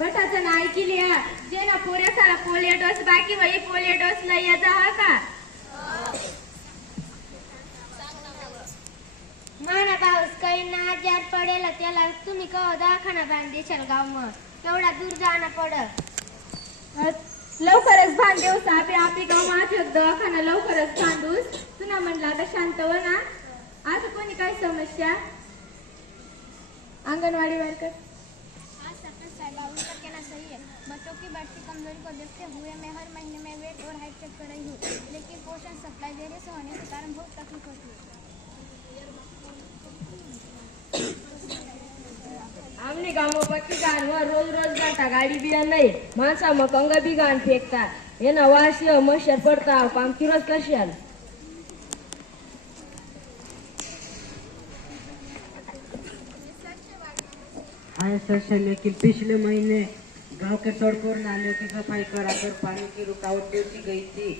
बटाचं ना ऐकली जे ना पुऱ्या सारा पोलिओ डोस बाकी वही पोलिओ डोस लई याचा हा का माना पाऊस काही ना आजार पडेल त्याला तुम्ही कवा दवाखाना बांध देशाल गाव मग तेवढा दूर जाणं पडत लवकरच बांध देऊस आपली गाव माझ्या दवाखाना लवकरच बांधूस तुला म्हणलं आता शांत हो ना आज कोणी काय समस्या आंगनवाड़ी वर्कर आज सरपंच साहब उनका कहना सही है बच्चों की बढ़ती कमजोरी को देखते हुए मैं हर महीने में वेट और हाइट चेक कर रही हूँ लेकिन पोषण सप्लाई देरी से होने के कारण बहुत तकलीफ होती है आमने गावों पक्की गान व रोज रोज गाता गाड़ी भी नहीं माणसा मग कंगा भी गान फेकता ये ना वास मच्छर पड़ता काम की रोज करशाल हाँ सच है लेकिन पिछले महीने गांव के सड़कों और नालियों की सफाई कराकर पानी की रुकावट टूट गई थी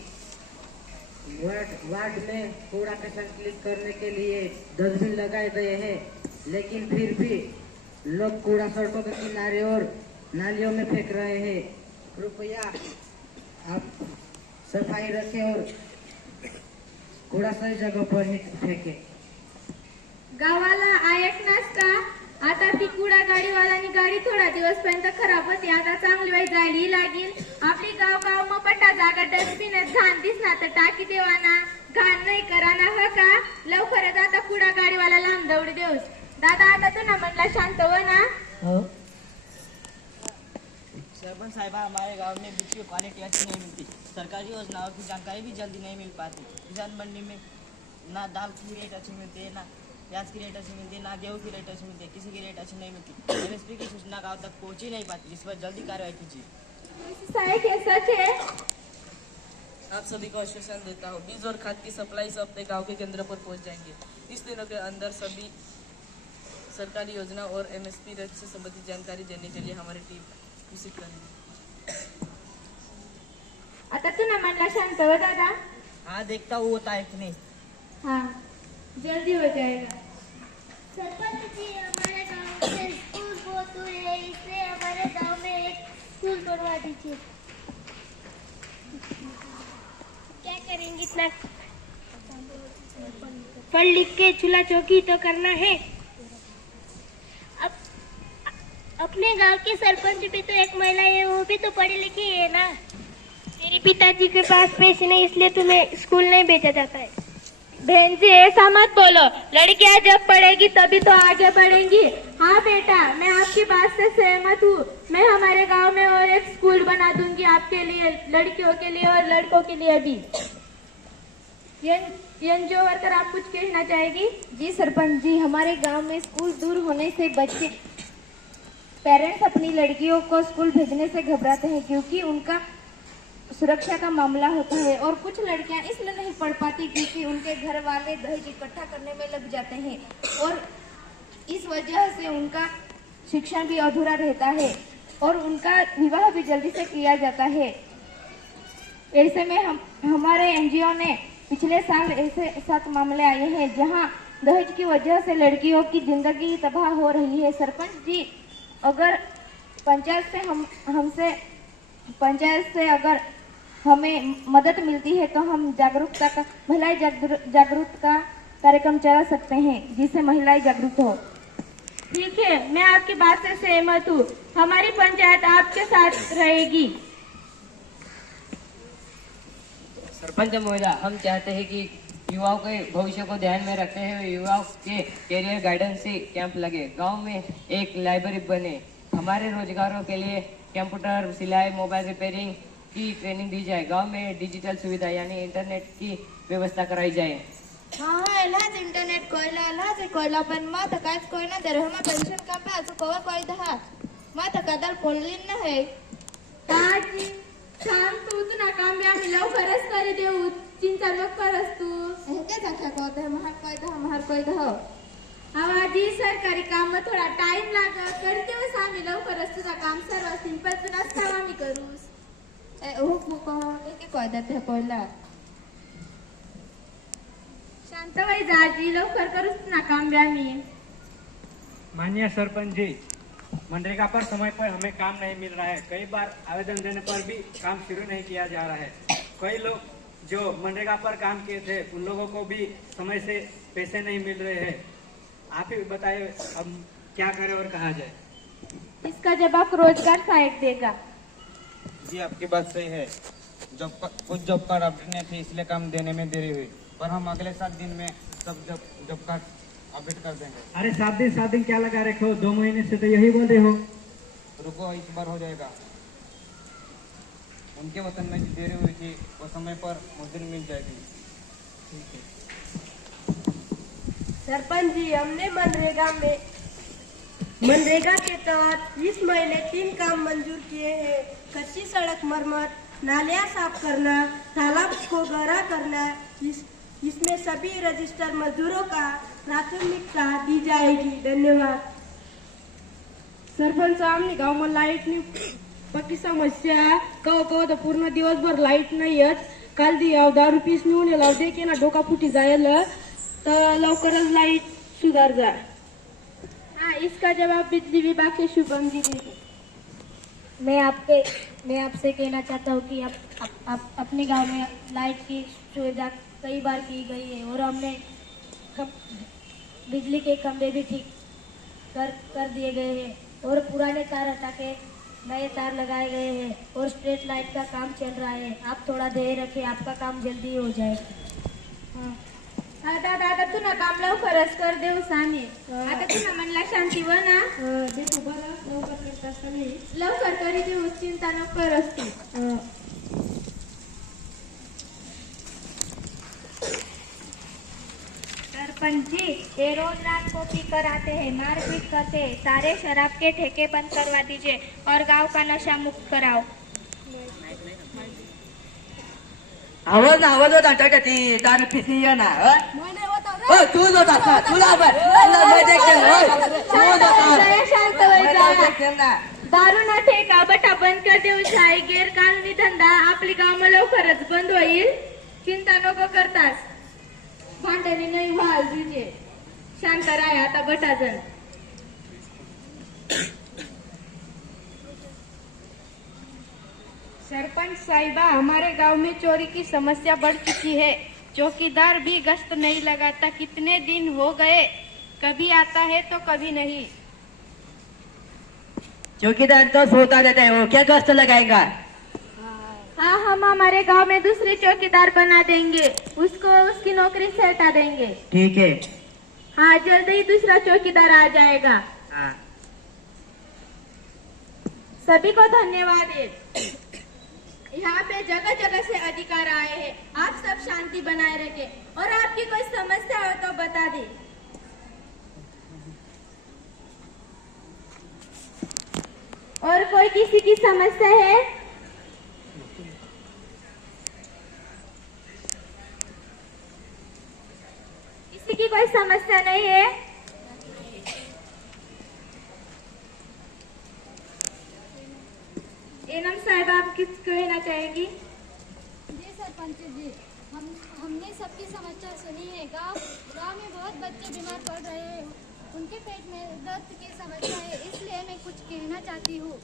वार्ड में कूड़ा को संकलित करने के लिए डस्टबिन लगाए गए हैं लेकिन फिर भी लोग कूड़ा सड़कों के किनारे और नालियों में फेंक रहे हैं कृपया आप सफाई रखें और कूड़ा सही जगह पर ही फेंके गावाला आयक नसता आता ती कूड़ा गाडीवालानी गाडी थोडा दिवस पर्यंत खराब होती आता चांगली वेळ जायली लागेल आपली गाव मग पट्टा जागा डस्टबिन घाण दिसणार तर टाकी देवाना घाण नाही कराना हो का लवकरच आता कूड़ा गाडीवाला लांब दौडी देऊस दादा आता तू ना म्हणला शांत हो ना सरपंच साहिबा हमारे गांव में बीज की क्वालिटी अच्छी नहीं मिलती सरकारी योजनाओं की जानकारी भी जल्दी नहीं मिल पाती किसान मंडी में ना दाल की रेट अच्छी मिलती है ना प्याज की रेट अच्छी मिलती है ना गेहूँ की रेट अच्छी मिलती है किसी की रेट अच्छी नहीं मिलती एमएसपी की सूचना गांव तक पहुंच ही नहीं पाती इस पर जल्दी कार्रवाई कीजिए साहेब हे सच है आप सभी को आश्वासन देता हूँ बीज और खाद की सप्लाई इस हफ्ते गाँव के केंद्र पर पहुंच जाएंगे 30 दिनों के अंदर सभी सरकारी योजना और एमएसपी रेट से संबंधित जानकारी देने के लिए हमारी टीम विजिट करेगी आता तू ना म्हणला शांत हो दादा हाँ देखता हूँ होता है कि नहीं हाँ जल्दी हो जाएगा सरपंच जी हमारे गांव से स्कूल बहुत दूर है इसलिए हमारे गांव में एक स्कूल बनवा दीजिए क्या करेंगे इतना पढ़ लिख के चूल्हा चौकी तो करना है अब अपने गांव के सरपंच भी तो एक महिला है वो भी तो पढ़ी लिखी है ना मेरे पिताजी के पास पैसे नहीं इसलिए तुम्हें स्कूल नहीं भेजा जाता है बहन जी ऐसा मत बोलो लड़कियां जब पढ़ेगी तभी तो आगे बढ़ेंगी हाँ बेटा मैं आपकी बात से सहमत हूँ मैं हमारे गांव में और एक स्कूल बना दूंगी आपके लिए लड़कियों के लिए और लड़कों के लिए भी एनजीओ वर्कर आप कुछ कहना चाहेगी जी सरपंच जी हमारे गांव में स्कूल दूर होने से बच्चे पेरेंट्स अपनी लड़कियों को स्कूल भेजने से घबराते हैं क्योंकि उनका सुरक्षा का मामला होता है और कुछ लड़कियां इसलिए नहीं पढ़ पाती क्योंकि उनके घर वाले दहेज इकट्ठा करने में लग जाते हैं और इस वजह से उनका शिक्षण भी अधूरा रहता है और उनका विवाह भी जल्दी से किया जाता है ऐसे में हमारे एनजीओ ने पिछले साल ऐसे 7 मामले आए हैं जहां दहेज की वजह से लड़कियों की जिंदगी तबाह हो रही है सरपंच जी अगर पंचायत से अगर हमें मदद मिलती है तो हम महिला जागरूकता कार्यक्रम चला सकते हैं जिससे महिलाएं जागरूक हो ठीक है मैं आपकी बात से सहमत हूँ हमारी पंचायत आपके साथ रहेगी सरपंच महोदय हम चाहते हैं कि युवाओं के भविष्य को ध्यान में रखते हुए युवाओं के कैरियर गाइडेंस कैंप लगे गांव में एक लाइब्रेरी बने हमारे रोजगारों के लिए कंप्यूटर सिलाई मोबाइल रिपेयरिंग की ट्रेनिंग दी जाए गांव में डिजिटल सुविधा यानी इंटरनेट की व्यवस्था कराई जाए हाँ लाज इंटरनेट कोयला पण माता काच कोयना दर हमा पेंशन का पे असो कोवा कोई दहा माता कदर कोल्लीन न है आजी छान तू ना काम भी आम्ही लवकरच करे देऊ चिंता नको करस तू हेते जाख्या कोते महर कोई दहा आवाजी सरकारी काम में थोड़ा टाइम लागा करते हो आम्ही लवकरच तुझा काम सर्व सिंपल तुलाच काम आम्ही करूस हुक मुको के कोई देते कोयला शांत व्हाय जाजी लवकर करूस ना काम बी आम्ही मान्य सरपंच जी मनरेगा पर समय पर हमें काम नहीं मिल रहा है। कई बार आवेदन देने पर भी काम शुरू नहीं किया जा रहा है। कई लोग जो मनरेगा पर काम किए थे उन लोगों को भी समय से पैसे नहीं मिल रहे हैं। आप ही बताइए अब क्या करें और कहा जाए। इसका जवाब रोजगार सहायक देगा। जी आपकी बात सही है। कुछ जॉब कार्ड अपडेट नहीं थे इसलिए काम देने में देरी हुई, पर हम अगले 7 दिन में सब जॉब कार्ड अपडेट कर देंगे। अरे 7 दिन क्या लगा रखे हो? 2 महीने से तो यही बोल रहे हो। रुको, इस बार हो जाएगा। उनके वतन में जो देरी हुई थी वो समय पर मजदूरी मिल जाएगी। सरपंच जी, हमने मनरेगा के तहत इस महीने 3 काम मंजूर किए हैं। कच्ची सड़क मरम्मत, नालियां साफ करना, तालाब को गहरा करना। इसमें सभी रजिस्टर मजदूरों का प्राथमिकता दी जाएगी। धन्यवाद। सरपंच, आमने गावात लाईटनी पक्की समस्या कव तर पूर्ण दिवसभर लाईट नाहीच. काल दी 10 रुपीस मिळून लावते की ना डोका फुटी जायला तर लवकरच लाईट सुधार जा. हाँ, इसका जवाब बिजली विभाग के शुभम जी देंगे। मैं आपसे कहना चाहता हूँ कि अपने गांव में लाइट की सुविधा कई बार की गई है और हमने बिजली के खंभे भी ठीक कर दिए गए हैं और पुराने तार हटा के नए तार लगाए गए हैं और स्ट्रीट लाइट का काम चल रहा है। आप थोड़ा धैर्य रखें, आपका काम जल्दी हो जाएगा. दादा तू ना काम लवकरच कर देऊ साने. आता तुला मनला शांती व ना देखू बरं लवकर करता सगळी. लवकर करी देऊ, चिंता नको करस तू. सरपंच जी, ये रोज रात को पीकर आते हैं, मारपीट करते हैं. सारे शराब के ठेके बंद करवा दीजिए और गांव का नशा मुक्त कराओ. आवाज होता ती दारू पिसी है ना? तू होता था, तुला मैं देखते शांत व्हायचा. दारू ना ठेका बटा बंद कर देऊ शाही. गैरकानूनी धंदा आपली गाव लवकरच बंद होईल. चिंता नको करतास. भांडणी नाही व्हाल तुझे. शांत राहा आता बटाजण. सरपंच साहिबा, हमारे गांव में चोरी की समस्या बढ़ चुकी है. चौकीदार भी गश्त नहीं लगाता. कितने दिन हो गए, कभी आता है तो कभी नहीं. चौकीदार तो सोता रहता है, वो क्या गश्त लगाएगा? हाँ, हम हमारे गांव में दूसरे चौकीदार बना देंगे. उसको उसकी नौकरी से हटा देंगे. ठीक है. हाँ, जल्द ही दूसरा चौकीदार आ जाएगा. हाँ. सभी को धन्यवाद है. यहाँ पे जगह जगह से अधिकार आए हैं. आप सब शांति बनाए रखें और आपकी कोई समस्या हो तो बता दे. और कोई किसी की समस्या है? किसी की कोई समस्या नहीं है? एनम साहब, आप किस कहना चाहेंगी? जी सरपंच जी, हमने सबकी समस्या सुनी है. गांव में बहुत बच्चे बीमार पड़ रहे हैं. उनके पेट में दर्द की समस्या है, इसलिए मैं कुछ कहना चाहती हूँ.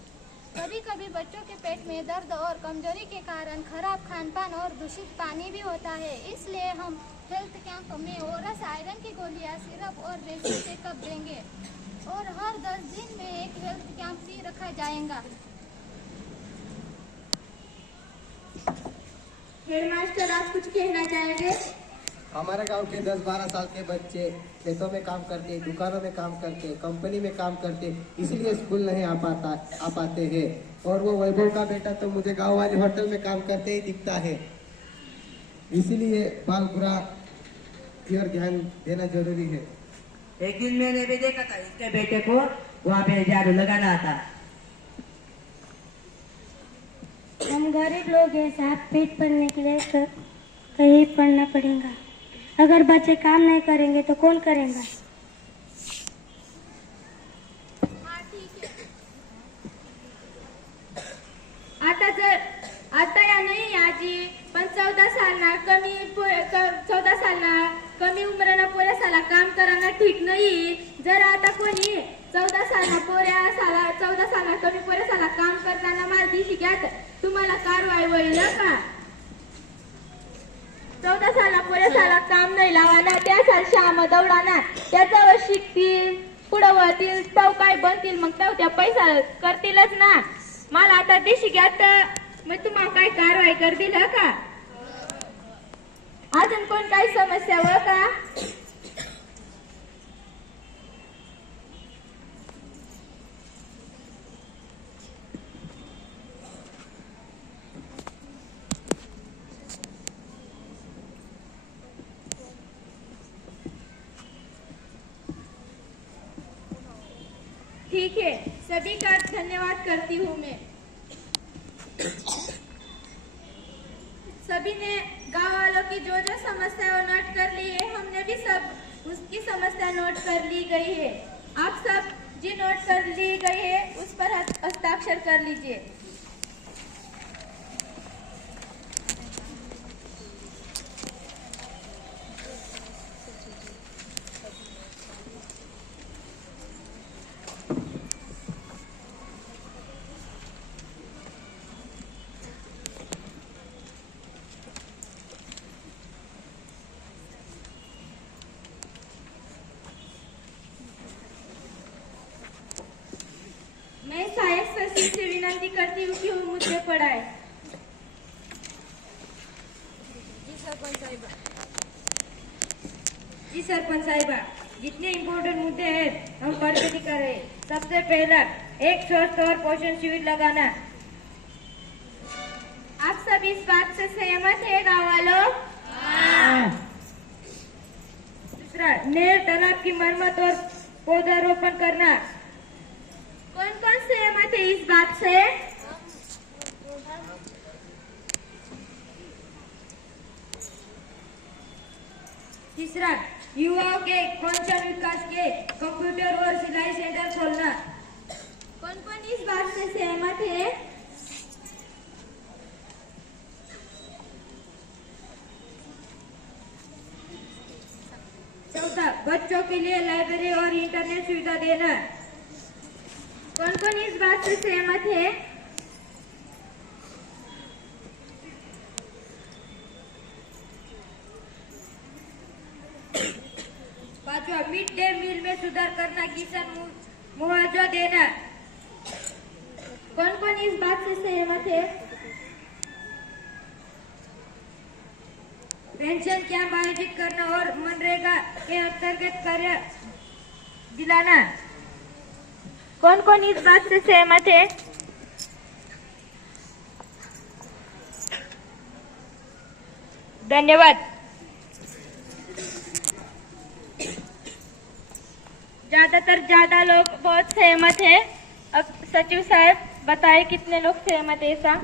कभी कभी बच्चों के पेट में दर्द और कमजोरी के कारण खराब खानपान और दूषित पानी भी होता है. इसलिए हम हेल्थ कैंप में ओरस आयरन की गोलियां, सिरप और बेसिक चेकअप देंगे और हर 10 दिन में एक हेल्थ कैंप भी रखा जाएगा. हेडमास्टर, आप कुछ कहना चाहेंगे? हमारे गांव के 10-12 साल के बच्चे खेतों में काम करते, दुकानों में काम करते, कंपनी में काम करते, इसलिए स्कूल नहीं आ पाते हैं. और वो वैभव का बेटा तो मुझे गांव वाले होटल में काम करते ही दिखता है. इसीलिए बाल गृह की ओर ध्यान देना जरूरी है. एक दिन मैंने भी देखा था इसके बेटे को वहाँ पे झाड़ू लगाना आता. हम गरीब लोग हैं साहब, पेट भरने के लिए कहीं पढ़ना पड़ेगा. अगर बच्चे काम नहीं करेंगे तो कौन करेगा? हाँ ठीक है. आता या नाही आजी, पण 14 सालना कमी उमराना पोरासाला काम करायला ठीक नाही. जर आता कोणी 14 साला कमी पोऱ्यासाला काम करताना मला दिशी घ्यात तुम्हाला कारवाई होईल का? 14 साला पोऱ्यासाला काम नाही लावाना त्या श्याम दौडाना त्याच्यावर शिकतील पुढं वळतील तो काय बनतील मग तो त्या पैसा करतीलच ना. मला आता दिशी घ्यात मग तुम्हाला काय कारवाई करतील का? अजून कोण काही समस्या हो का? ठीक है, सभी का धन्यवाद करती हूँ मैं. सभी ने गांव वालों की जो जो समस्या नोट कर ली है, हमने भी सब उसकी समस्या नोट कर ली गई है. आप सब जी नोट कर ली गई है उस पर हस्ताक्षर कर लीजिए. मैं सहायक सचिव से विनती करती हूँ कि वो मुद्दे पढ़ाए. जी सरपंच साहिबा, जितने इम्पोर्टेंट मुद्दे हैं हम पढ़ के दिखा रहे. सबसे पहला एक स्वस्थ और पोषण शिविर लगाना. आप सब इस बात से सहमत है गाँव वालों? दूसरा, नहर तालाब की मरम्मत और पौधारोपण करना. कौन कौन सहमत है इस बात से? तीसरा, युवाओं के कौशल विकास के कंप्यूटर और सिलाई सेंटर खोलना. कौन कौन इस बात से सहमत है? चौथा, बच्चों के लिए लाइब्रेरी और इंटरनेट सुविधा देना. कौन कौन इस बात से सहमत है? पांचवा, मिड डे मील में सुधार करना, किसान मुआवजा देना. कौन कौन इस बात से सहमत है? पेंशन कैंप आयोजित करना और मनरेगा के अंतर्गत कार्य दिलाना. कौन कौन इस बात से सहमत है? धन्यवाद. ज्यादा लोग बहुत सहमत है. अब सचिव साहब बताए कितने लोग सहमत है ऐसा?